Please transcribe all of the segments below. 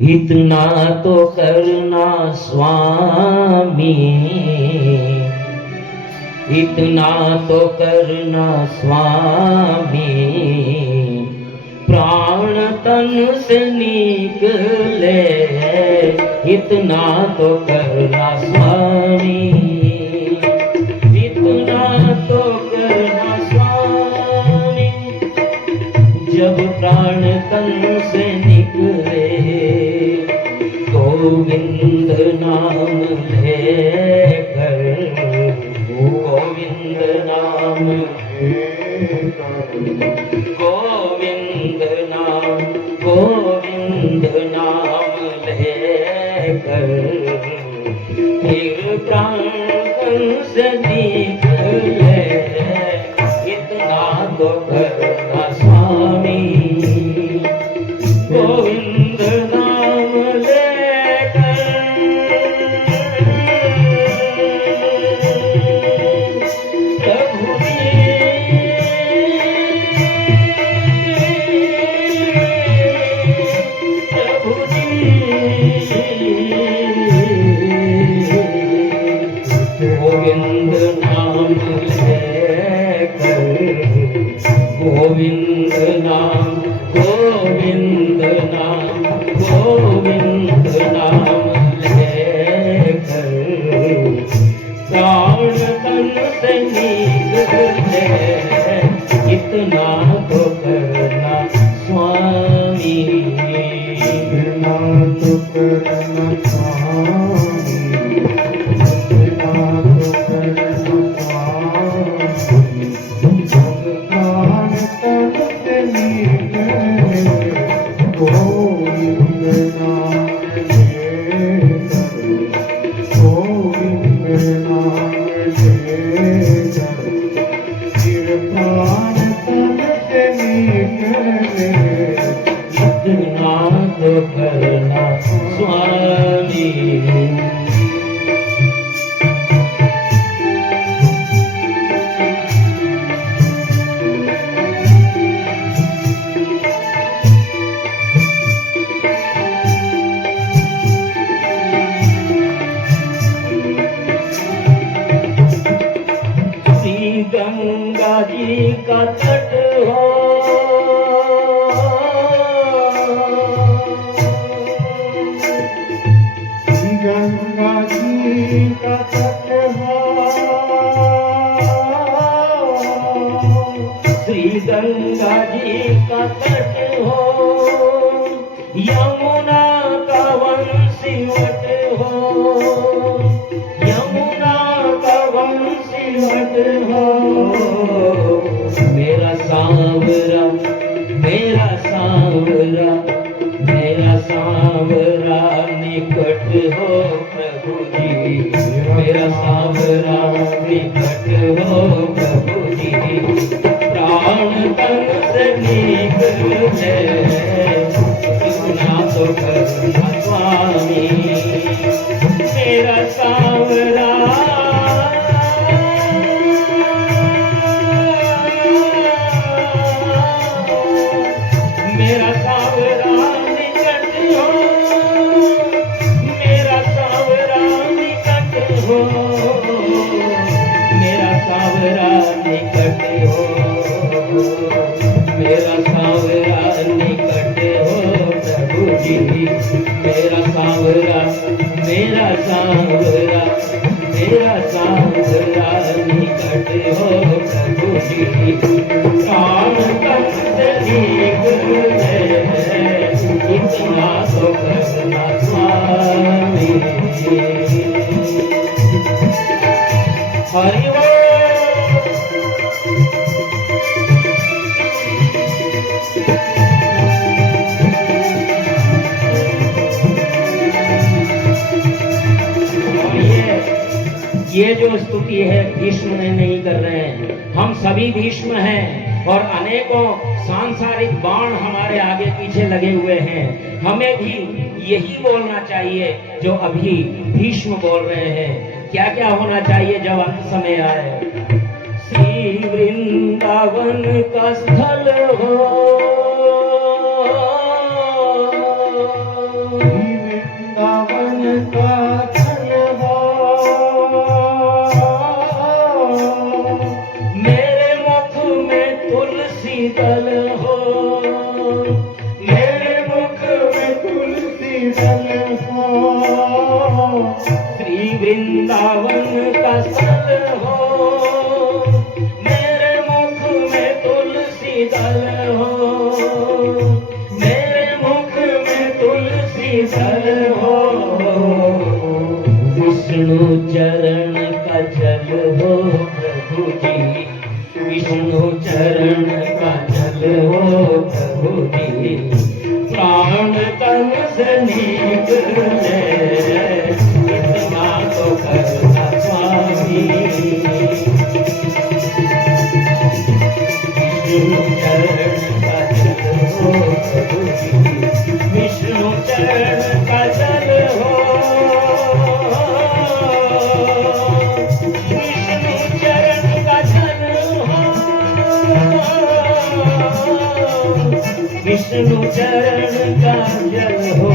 इतना तो करना स्वामी, इतना तो करना स्वामी, प्राण तन से निकले, इतना तो करना स्वामी, इतना तो करना स्वामी। जब प्राण तन से निकले, गोविंद नाम लेकर, गोविंद नाम लेकर, गोविंद नाम, गोविंद नाम लेकर, फिर प्राण तन से निकले, इतना तो करना स्वामी। गोविंद नाम लेकर, प्रभु गोविंद नाम लेकर, गोविंद नाम, गोविंद नाम, गोविंद नाम लेकर, प्राण तन से निकले, इतना तो करना स्वामी, इतना तो करना स्वामी, इतना तो करना स्वामी। जब प्राण तन से निकले, गोविंद नाम लेकर, गोविंद नाम लेकर, फिर प्राण तन से निकले, इतना तो करना स्वामी। गंगा जी का तट हो, गंगा जी का तट हो, श्री गंगा जी का तट हो, यमुना का वंशीवट हो, यमुना का वंशीवट हो, मेरा सांवरा, मेरा सांवरा, मेरा सांवरा निकट हो प्रभु जी, मेरा सांवरा निकट हो प्रभु जी, प्राण तन से निकले, इतना तो करना स्वामी। मेरा सांवरा, मेरा सांवरा निकट हो, मेरा सांवरा निकट हो, मेरा सांवरा निकट हो, मेरा सांवरा निकट हो प्रभु जी, मेरा सांवरा, मेरा सांवरा, मेरा सांवरा निकट हो प्रभु जी, प्राण तन से निकले, इतना तो करना स्वामी। हरि बोल। ये जो स्तुति है भीष्म ने नहीं कर रहे हैं, हम सभी भीष्म हैं और अनेकों सांसारिक बाण हमारे आगे पीछे लगे हुए हैं। हमें भी यही बोलना चाहिए जो अभी भीष्म बोल रहे हैं। क्या क्या होना चाहिए जब अंत समय आए? श्री वृंदावन का स्थल हो, दल हो, श्री वृंदावन का स्थल हो, मेरे मुख में तुलसी दल हो, मेरे मुख में तुलसी दल हो, विष्णु चरण का जल हो प्रभु जी, विष्णु चरण का जल हो प्रभु जी, प्राण तन से निकले इतना तो करना स्वामी, विष्णु चरण का जल हो प्रभु जी, विष्णु चरण का जल हो, विष्णु चरण का जल हो, विष्णु चरण का जल हो,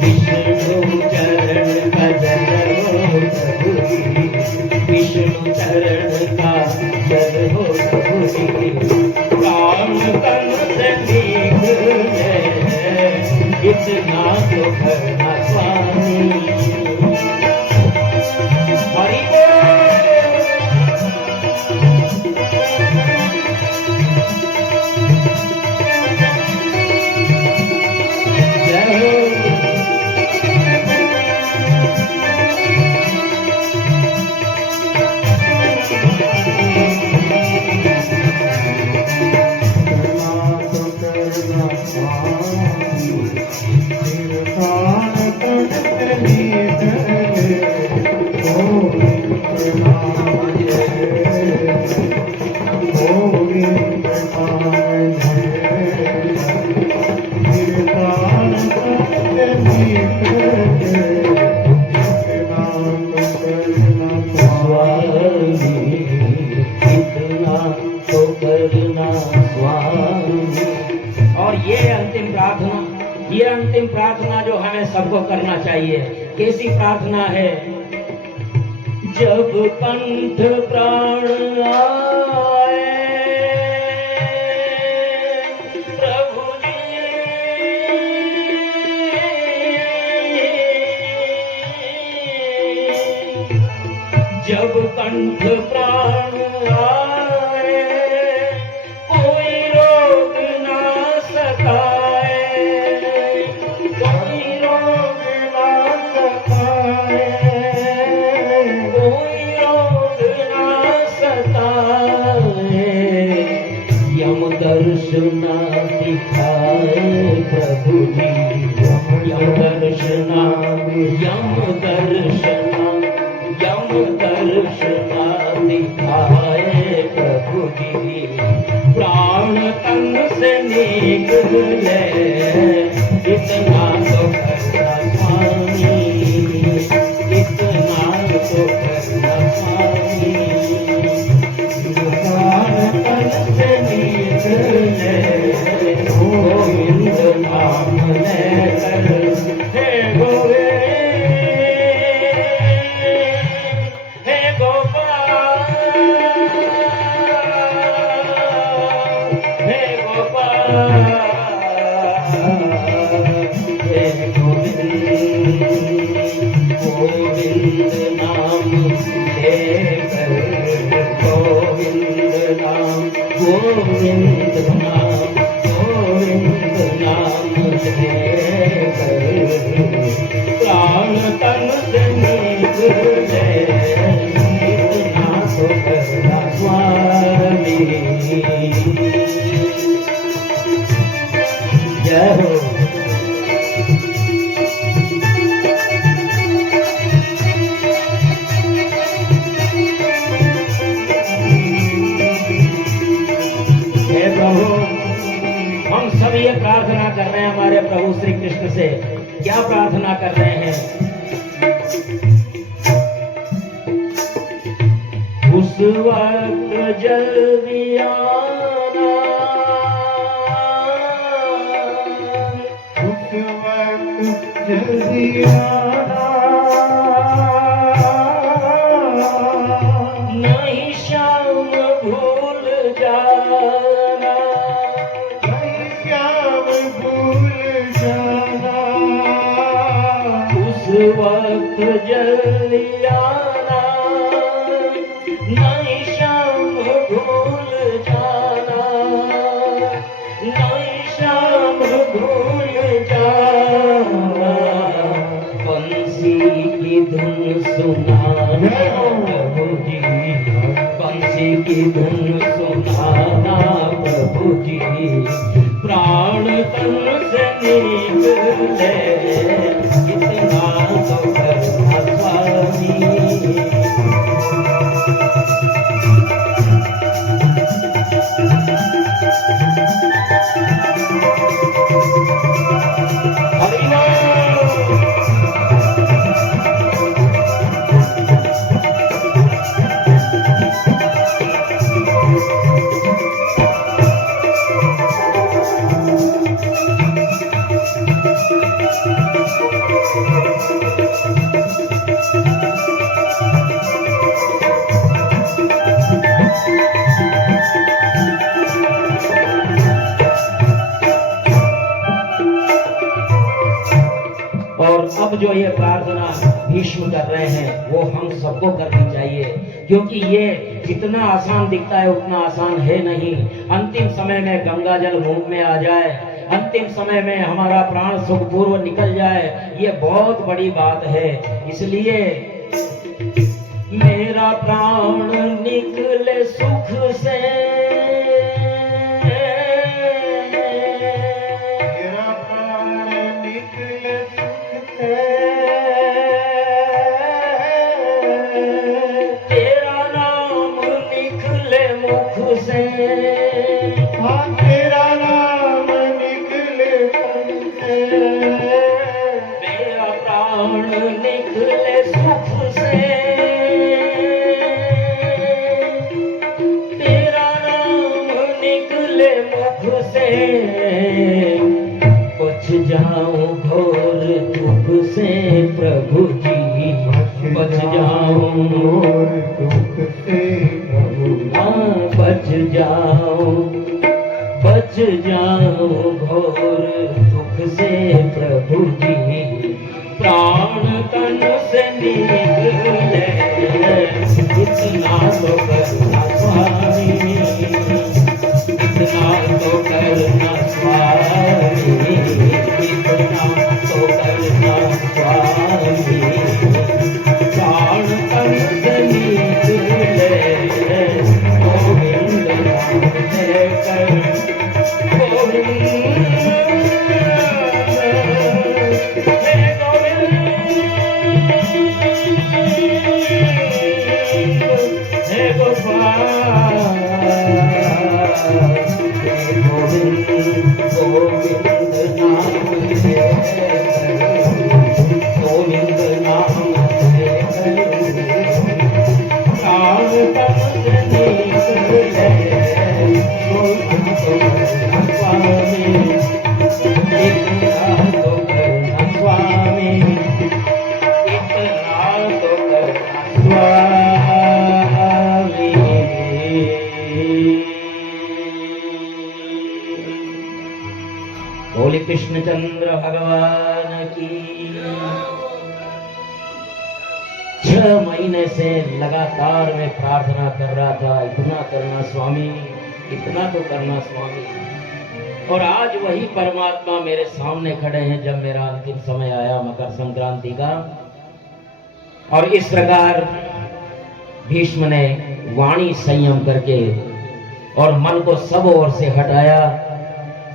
विष्णु चरण का जल हो प्रभु जी, विष्णु चरण का जल हो प्रभु जी, प्राण तन से निकले इतना तो करना स्वामी, हरि ये अंतिम प्रार्थना जो हमें सबको करना चाहिए, कैसी प्रार्थना है? जब कंठ प्राण आए प्रभु जी, जब कंठ प्राण आए कोई रोग ना सताए, कोई रोग ना सताए, कोई रोग ना सताए, यम दर्शना दिखाए प्रभु जी, यम दर्शना, यम दर्शना, यम दर्शना दिखाए प्रभु जी, प्राण तन से निकले इतना तो करना स्वामी, इतना तो करना स्वामी, प्राण तन से निकले गोविंद नाम लेकर, हे गोविंद, हे गोपाल, हे गोपाल, हे गोविंद, गोविंद नाम लेकर, गोविंद नाम, गोविंद नाम, गोविंद नाम लेकर, प्राण तन से निकले इतना तो करना स्वामी, जय हो। हे प्रभु, हम सब ये प्रार्थना कर रहे हैं हमारे प्रभु श्री कृष्ण से, क्या प्रार्थना कर रहे हैं? उस वक्त जल्दी आना, उस वक्त जल्दी आना, नहीं श्याम भूल जाना, नहीं श्याम भूल जाना, जलियाना, नहीं शाम भूल जाना, नहीं शाम भूल जाना, बंसी की धुन सुनाना प्रभु जी, बंसी की धुन सुनाना प्रभु जी, प्राण तन से निकले इतना तो करना स्वामी। और अब जो ये प्रार्थना भीष्म कर रहे हैं वो हम सबको करनी चाहिए, क्योंकि ये जितना आसान दिखता है उतना आसान है नहीं। अंतिम समय में गंगा जल मुंह में आ जाए, अंतिम समय में हमारा प्राण सुखपूर्व निकल जाए, ये बहुत बड़ी बात है। इसलिए मेरा प्राण निकले सुख से, मेरा प्राण निकले सुख से, तेरा नाम निकले मुख से, हाँ तेरा नाम निकले मन से, मेरा प्राण निकले सुख से, तेरा नाम निकले मुख से, बच जाऊं घोर दुख से प्रभु जी, बच जाऊं और दुख से प्रभु, हाँ बच जाऊं घोर दुख से प्रभु जी, प्राण तन से निकले इतना तो करना स्वामी, इतना तो करना स्वामी, इतना तो करना स्वामी, प्राण तन से निकले गोविंद नाम लेकर, गोविंद हे गोविंद हे गोपाल, हे गोविंद गोविंद नाम लेकर, गोविंद नाम लेकर, प्राण तन से निकले गोविंद स्वामी, इतना तो करना स्वामी, इतना तो करना स्वामी। बोले कृष्णचंद्र भगवान की। 6 महीने से लगातार मैं प्रार्थना कर रहा था, इतना करना स्वामी, इतना तो करना स्वामी, और आज वही परमात्मा मेरे सामने खड़े हैं जब मेरा अंतिम समय आया मकर संक्रांति का। और इस प्रकार भीष्म ने वाणी संयम करके और मन को सब ओर से हटाया।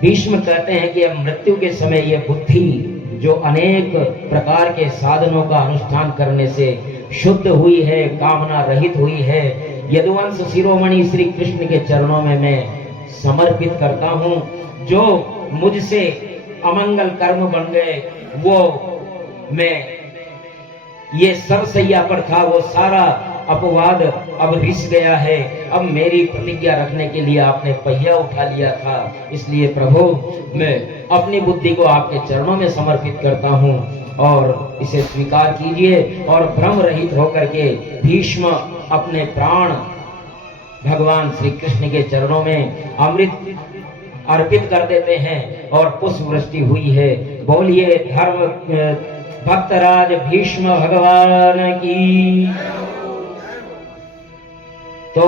भीष्म कहते हैं कि अब मृत्यु के समय ये बुद्धि जो अनेक प्रकार के साधनों का अनुष्ठान करने से शुद्ध हुई है, कामना रहित हुई है, यदुवंश शिरोमणि श्री कृष्ण के चरणों में मैं समर्पित करता हूँ। जो मुझसे अमंगल कर्म बन गए वो मैं ये सरसैया पर था, वो सारा अपवाद अब रिस गया है। अब मेरी प्रतिज्ञा रखने के लिए आपने पहिया उठा लिया था, इसलिए प्रभु मैं अपनी बुद्धि को आपके चरणों में समर्पित करता हूँ और इसे स्वीकार कीजिए। और भ्रम रहित होकर के भीष्म अपने प्राण भगवान श्री कृष्ण के चरणों में अमृत अर्पित कर देते हैं और पुष्प वृष्टि हुई है। बोलिए भक्तराज भीष्म भगवान की। तो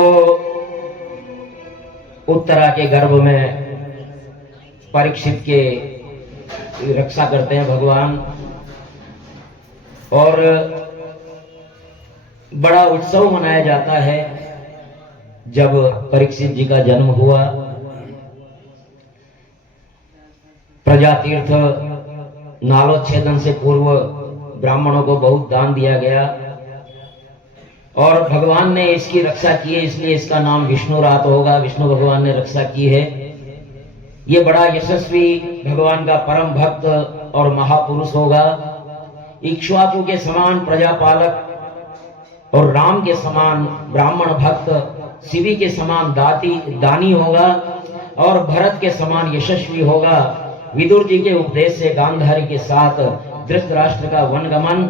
उत्तरा के गर्भ में परीक्षित के रक्षा करते हैं भगवान, और बड़ा उत्सव मनाया जाता है जब परीक्षित जी का जन्म हुआ। प्रजा तीर्थ नालोच्छेदन से पूर्व ब्राह्मणों को बहुत दान दिया गया, और भगवान ने इसकी रक्षा की है, इसलिए इसका नाम विष्णु रात होगा। विष्णु भगवान ने रक्षा की है। ये बड़ा यशस्वी भगवान का परम भक्त और महापुरुष होगा। इक्ष्वाकु के समान प्रजापालक और राम के समान ब्राह्मण भक्त, शिवी के समान दानी होगा, और भरत के समान यशस्वी होगा। विदुर जी के उपदेश से गांधारी के साथ धृतराष्ट्र का वनगमन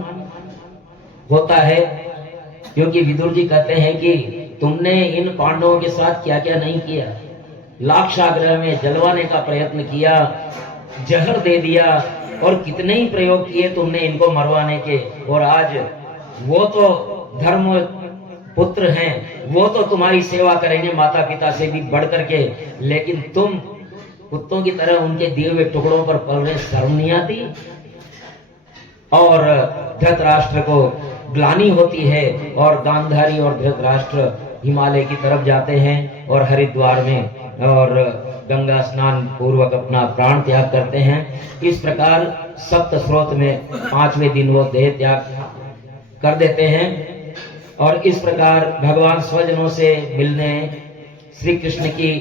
होता है, क्योंकि विदुर जी कहते हैं कि तुमने इन पांडवों के साथ क्या क्या नहीं किया। लाक्षागृह में जलवाने का प्रयत्न किया, जहर दे दिया, और कितने ही प्रयोग किए तुमने इनको मरवाने के, और आज वो तो धर्म पुत्र हैं, वो तो तुम्हारी सेवा करेंगे माता पिता से भी बढ़ करके, लेकिन तुम कुत्तों की तरह उनके दिए हुए टुकड़ों पर पल रहे, शर्म नहीं आती। और धृतराष्ट्र को ग्लानि होती है, और गांधारी और धृतराष्ट्र हिमालय की तरफ जाते हैं और हरिद्वार में और गंगा स्नान पूर्वक अपना प्राण त्याग करते हैं। इस प्रकार सप्त स्रोत में 5वें दिन वो देह त्याग कर देते हैं, और इस प्रकार भगवान स्वजनों से मिलने, श्री कृष्ण की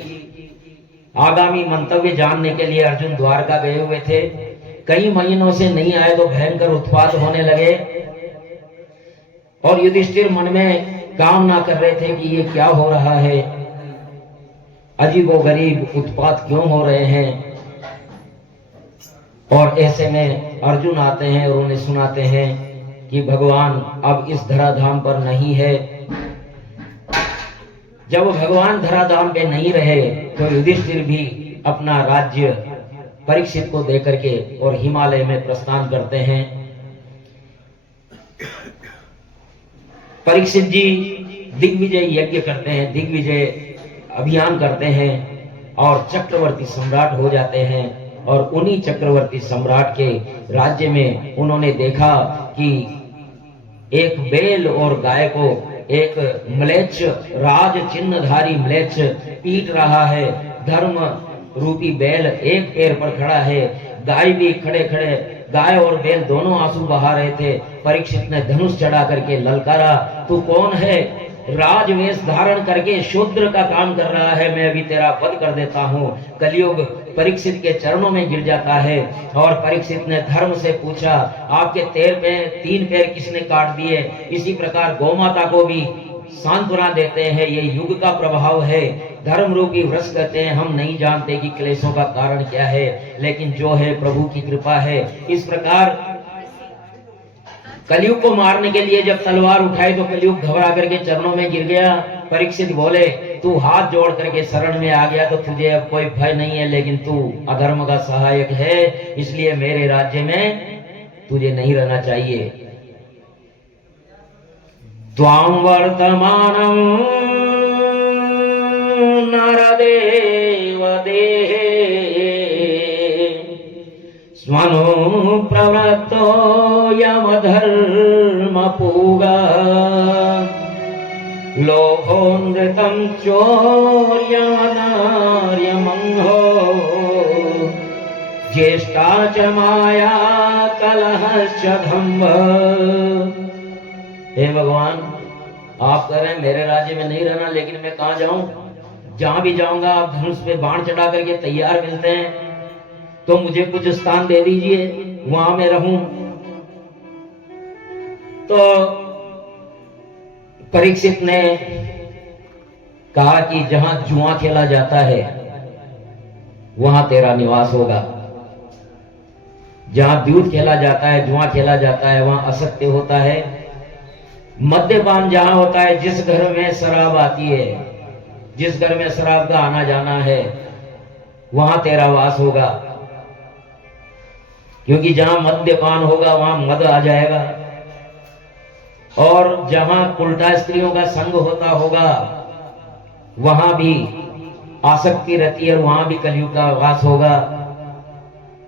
आगामी मंतव्य जानने के लिए अर्जुन द्वारका गए हुए थे। कई महीनों से नहीं आए तो भयंकर उत्पात होने लगे, और युधिष्ठिर मन में काम ना कर रहे थे कि ये क्या हो रहा है, अजीबोगरीब उत्पात क्यों हो रहे हैं। और ऐसे में अर्जुन आते हैं और उन्हें सुनाते हैं कि भगवान अब इस धराधाम पर नहीं है। जब भगवान धराधाम पे नहीं रहे तो युधिष्ठिर भी अपना राज्य परीक्षित को देकर के और हिमालय में प्रस्थान करते हैं। परीक्षित जी दिग्विजय यज्ञ करते हैं, दिग्विजय अभियान करते हैं, और चक्रवर्ती सम्राट हो जाते हैं। और उन्हीं चक्रवर्ती सम्राट के राज्य में उन्होंने देखा कि एक बैल और गाय को एक म्लेच्छ, राज चिन्हधारी म्लेच्छ पीट रहा है। धर्म रूपी बैल एक पैर पर खड़ा है, गाय भी खड़े खड़े, गाय और बैल दोनों आंसू बहा रहे थे। परीक्षित ने धनुष चढ़ा करके ललकारा, तू कौन है? राजवेश धारण करके शूद्र का काम कर रहा है, मैं अभी तेरा वध कर देता हूँ। कलियुग परीक्षित के चरणों में गिर जाता है, और परीक्षित ने धर्म से पूछा, आपके 3 पैर किसने काट दिए? इसी प्रकार गौमाता को भी सांत्वना देते हैं। ये युग का प्रभाव है, धर्म रूपी वृक्ष कहते हैं। हम नहीं जानते कि क्लेशों का कारण क्या है, लेकिन जो है प्रभु की कृपा है। इस प्रकार कलयुग को मारने के लिए जब तलवार उठाई तो कलयुग घबरा करके चरणों में गिर गया। परीक्षित बोले, तू हाथ जोड़ करके शरण में आ गया तो तुझे अब कोई भय नहीं है, लेकिन तू अधर्म का सहायक है, इसलिए मेरे राज्य में तुझे नहीं रहना चाहिए। त्वां वर्तमानं नरदेव देहे स्मनो प्रवृत्तो यमधर्मपूगा लोभोनृतं चोर्यमनार्यमंहो ज्येष्ठा च माया कलहश्च धम्भ। हे भगवान, आप कह रहे हैं मेरे राज्य में नहीं रहना, लेकिन मैं कहाँ जाऊं? जहां भी जाऊंगा आप धनुष पे बाण चढ़ा करके तैयार मिलते हैं, तो मुझे कुछ स्थान दे दीजिए, वहां मैं रहूं। तो परीक्षित ने कहा कि जहां जुआ खेला जाता है वहां तेरा निवास होगा। जहां द्यूत खेला जाता है, जुआ खेला जाता है, वहां असत्य होता है। मद्यपान जहां होता है, जिस घर में शराब आती है, जिस घर में शराब का आना जाना है, वहां तेरा वास होगा। क्योंकि जहां मद्यपान होगा वहां मद आ जाएगा, और जहां उल्टा स्त्रियों का संग होता होगा वहां भी आसक्ति रहती है, वहां भी कलयुग का वास होगा।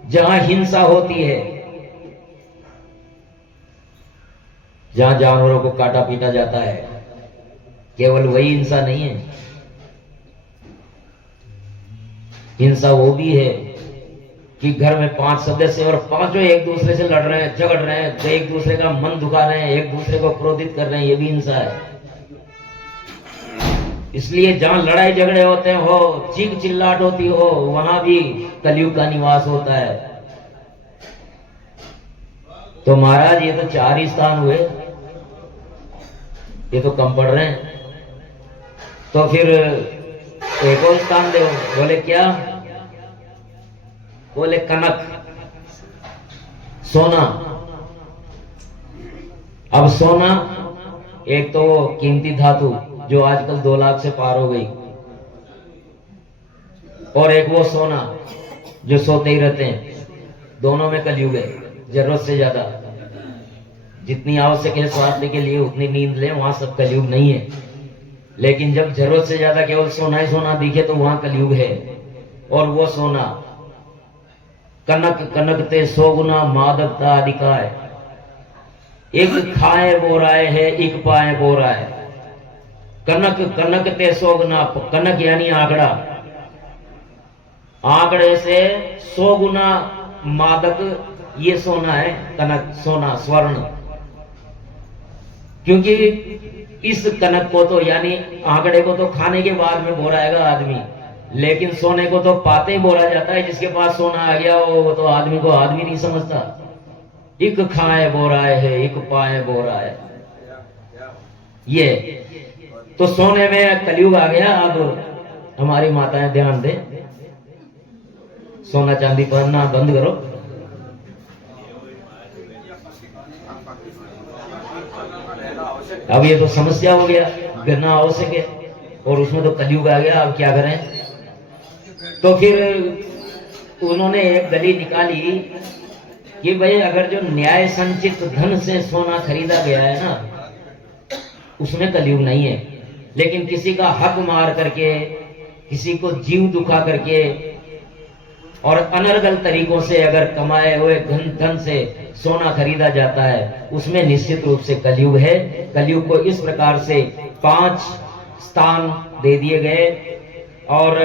जहां हिंसा होती है, जहां जानवरों को काटा पीटा जाता है, केवल वही हिंसा नहीं है, हिंसा वो भी है कि घर में 5 सदस्य और पांचों एक दूसरे से लड़ रहे हैं, झगड़ रहे हैं, तो एक दूसरे का मन दुखा रहे हैं, एक दूसरे को क्रोधित कर रहे हैं, ये भी हिंसा है। इसलिए जहां लड़ाई झगड़े होते हो, चीख चिल्लाहट होती हो, वहां भी कलयुग का निवास होता है। तो महाराज ये तो 4 ही स्थान हुए, ये तो कम पड़ रहे हैं, तो फिर एक और स्थान दो। बोले क्या? बोले कनक, सोना। अब सोना एक तो कीमती धातु जो आजकल 2 लाख से पार हो गई, और एक वो सोना जो सोते ही रहते हैं, दोनों में कलयुग है। जरूरत से ज्यादा जितनी आवश्यक है स्वास्थ्य के लिए उतनी नींद लें, वहां सब कलयुग नहीं है। लेकिन जब जरूरत से ज्यादा केवल सोना ही सोना दिखे तो वहां कलयुग है। और वो सोना कनक कनक ते 100 गुना मादकता अधिकाय, एक खाए बोराए है, एक पाए बोराए। कनक कनक ते 100 गुना, कनक यानी आंकड़ा, आंकड़े से 100 गुना मादक ये सोना है, कनक सोना स्वर्ण। क्योंकि इस कनक को तो यानी आंकड़े को तो खाने के बाद में बोराएगा आदमी, लेकिन सोने को तो पाते ही बोला जाता है। जिसके पास सोना आ गया वो तो आदमी को आदमी नहीं समझता। एक खाए बोराए है, एक पाए बोराए, ये तो सोने में कलयुग आ गया। अब हमारी माताएं ध्यान दें, सोना चांदी पहनना बंद करो। अब ये तो समस्या हो गया, गिरना आवश्यक है, और उसमें तो कलयुग आ गया, अब क्या करें। तो फिर उन्होंने एक गली निकाली कि भाई अगर जो न्याय संचित धन से सोना खरीदा गया है ना, उसमें कलयुग नहीं है। लेकिन किसी का हक मार करके, किसी को जीव दुखा करके और अनर्गल तरीकों से अगर कमाए हुए धन से सोना खरीदा जाता है, उसमें निश्चित रूप से कलयुग है। कलयुग को इस प्रकार से 5 स्थान दे दिए गए, और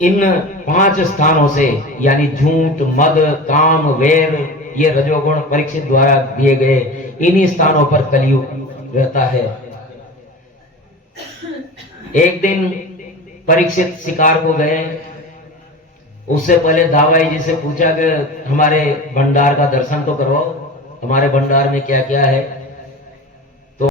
इन 5 स्थानों से यानी झूठ, मद, काम, वेर, ये रजोगुण परीक्षित द्वारा दिए गए, इन्हीं स्थानों पर कलयुग रहता है। एक दिन परीक्षित शिकार को गए, उससे पहले दावाई जी से पूछा कि हमारे भंडार का दर्शन तो करवाओ, हमारे भंडार में क्या क्या है।